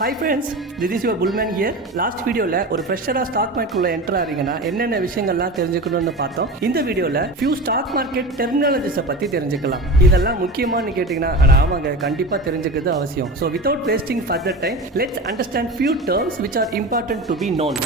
Hi friends, this is your bullman here. Last வீடியோல ஒரு ஃப்ரெஷரா ஸ்டாக் மார்க்கெட்ல என்டர் ஆறீங்கன்னா என்னென்ன விஷயங்கள்லாம் தெரிஞ்சுக்கணும்னு பார்த்தோம். இந்த வீடியோல few stock market terminologies பத்தி தெரிஞ்சுக்கலாம். இதெல்லாம் முக்கியமானு கேட்டிங்கனா ஆமாங்க கண்டிப்பா தெரிஞ்சுக்கிறது அவசியம். So without wasting further time, let's understand few terms which are important to be known.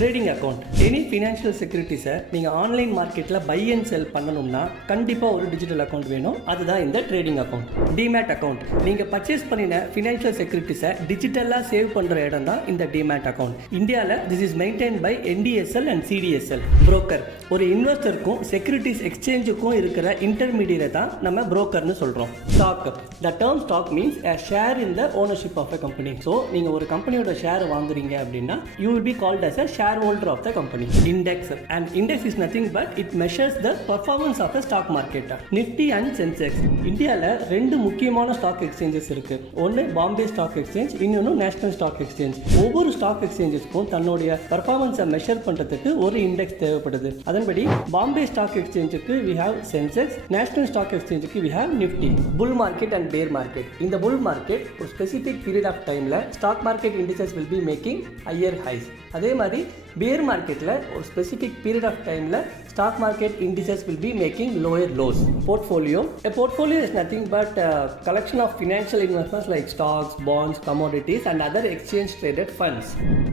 Trading account any financial செக்யூரிட்டிஸை நீங்கள் ஆன்லைன் மார்க்கெட்டில் பை அண்ட் செல் பண்ணணும்னா கண்டிப்பாக ஒரு டிஜிட்டல் அக்கௌண்ட் வேணும். அதுதான் இந்த ட்ரேடிங் அக்கௌண்ட். டிமேட் அக்கௌண்ட் நீங்கள் பர்ச்சேஸ் பண்ணின ஃபினான்ஷியல் செக்யூரிட்டிஸை டிஜிட்டலாக சேவ் பண்ணுற இடம் தான் இந்த டிமேட் அக்கௌண்ட். இந்தியாவில் this is maintain by NDSL and CDSL. Broker ஒரு இன்வெஸ்டருக்கும் செக்யூரிட்டிஸ் எக்ஸ்சேஞ்சுக்கும் இருக்கிற இன்டர்மீடியரை தான் நம்ம புரோக்கர்னு சொல்கிறோம். Stock the term stock means a share in the ownership of a company. ஸோ நீங்கள் ஒரு கம்பெனியோட ஷேர் வாங்குறீங்க அப்படின்னா you will be called as a shareholder of the company. Index, and index is nothing but it measures the performance of the stock market. Nifty and Sensex. இந்தியாவில் ரெண்டு முக்கியமான stock exchanges இருக்கு. ஒன்று பாம்பே ஸ்டாக் எக்ஸ்சேஞ்ச், இன்னொன்று national stock exchange. ஒவ்வொரு stock எக்ஸ்சேஞ்சஸ்க்கும் தன்னுடைய பர்ஃபார்மன்ஸை மெஷர் பண்ணுறதுக்கு ஒரு இண்டெக்ஸ் தேவைப்படுது. அதன்படி பாம்பே ஸ்டாக் எக்ஸ்சேஞ்சுக்கு we have Sensex, national stock எக்ஸ்சேஞ்சுக்கு we have Nifty. Bull market and bear market. இந்த புல் மார்க்கெட் ஒரு ஸ்பெசிஃபிக் பீரியட் ஆஃப் டைமில் stock market indices will be making higher highs. அதே மாதிரி பேர் மார்க்கெட்டில் ஒரு ஸ்பெசிஃபிக் பீரியட் ஆஃப் டைமில் stock market indices will be making lower lows. Portfolio a portfolio is nothing but a collection of financial investments like stocks, bonds, commodities and other exchange traded funds.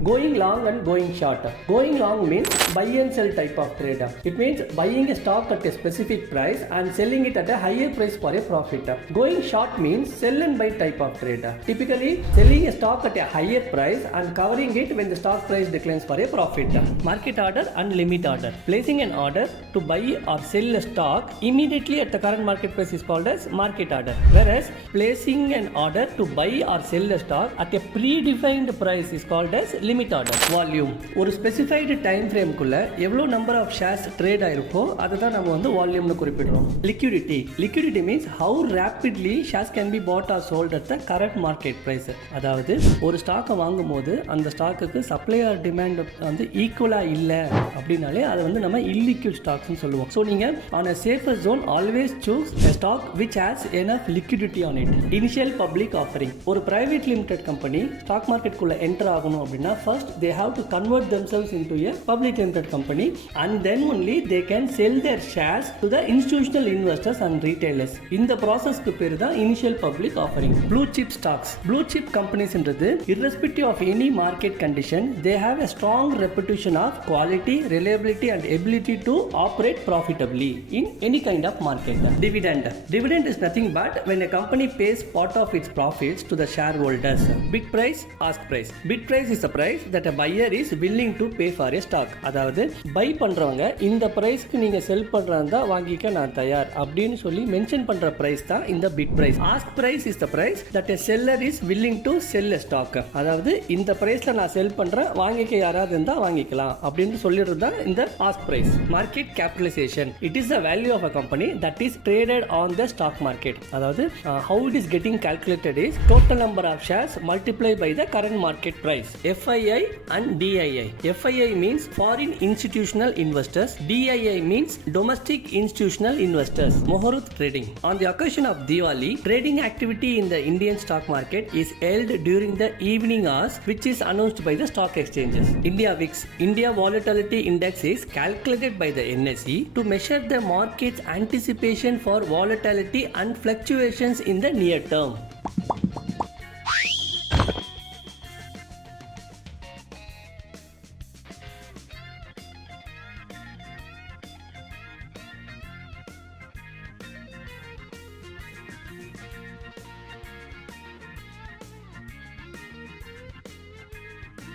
Going long and going short. Going long means buy and sell type of trade. It means buying a stock at a specific price and selling it at a higher price for a profit. Going short means sell and buy type of trade. Typically selling a stock at a higher price and covering it when the stock price declines for a profit. Market order and limit order. Placing an order to buy or sell a stock immediately at the current market price is called as market order, whereas placing an order to buy or sell a stock at a predefined price is called as limit order. Volume ஒரு specified time frame குள்ள எவ்வளோ number of shares trade ஆயிருக்கோ அதுதான் நம்ம வந்து வால்யூம்னு குறிப்பிடுறோம். Liquidity means how rapidly shares can be bought or sold at the current market price. அதாவது ஒரு ஸ்டாக்கை வாங்கும் போது அந்த ஸ்டாக்குக்கு சப்ளை ஆர் டிமாண்ட் வந்து ஈக்குவலாக இல்லை அப்படின்னாலே அதை வந்து நம்ம illiquid ஸ்டாக்ஸ்னு சொல்லுவோம். ஸோ நீங்கள் on a safer zone always choose a stock which has enough liquidity on it. Initial public offering. ஒரு பிரைவேட் லிமிடெட் கம்பெனி ஸ்டாக் மார்க்கெட்டுக்குள்ள என்டர் ஆகணும் அப்படின்னா first they have to convert themselves into a public limited company and then only they can sell their shares to the institutional investors and retailers. இந்த ப்ராசஸ்க்கு பேர் தான் initial public offering. Blue chip stocks. Blue chip கம்பெனிஸ்ன்றது irrespective of any market condition they have a strong reputation of quality, reliability and ability to operate profitably in any kind of market. Dividend is nothing but when a company pays part of its profits to the shareholders. Bid price, ask price. Bid price is the price that a buyer is willing to pay for a stock. அதாவது பை பண்றவங்க இந்த பிரைஸ்க்கு நீங்க செல் பண்றதா வாங்கிக்க நான் தயார் அப்படின்னு சொல்லி மென்ஷன் பண்ற பிரைஸ் தான் இந்த bid price. Ask price is the price that a seller is willing to sell a stock. அதாவது இந்த பிரைஸ்ல நான் செல் பண்றேன் வாங்கிக்க யாராவது இருந்தா வாங்கிக்கலாம் அப்படின்னு சொல்லிடுறது தான் இந்த ask price. Market capitalization. It is the value of a company that is traded on the stock market. அதாவது how it is getting calculated is total number of shares multiplied by the current market price. FII and DII. FII means foreign institutional investors. DII means domestic institutional investors. Muhurat trading. On the occasion of Diwali, trading activity in the Indian stock market is held during the evening hours, which is announced by the stock exchanges. India VIX. India Volatility Index is calculated by the NSE to measure the market's anticipation for volatility and fluctuations in the near term.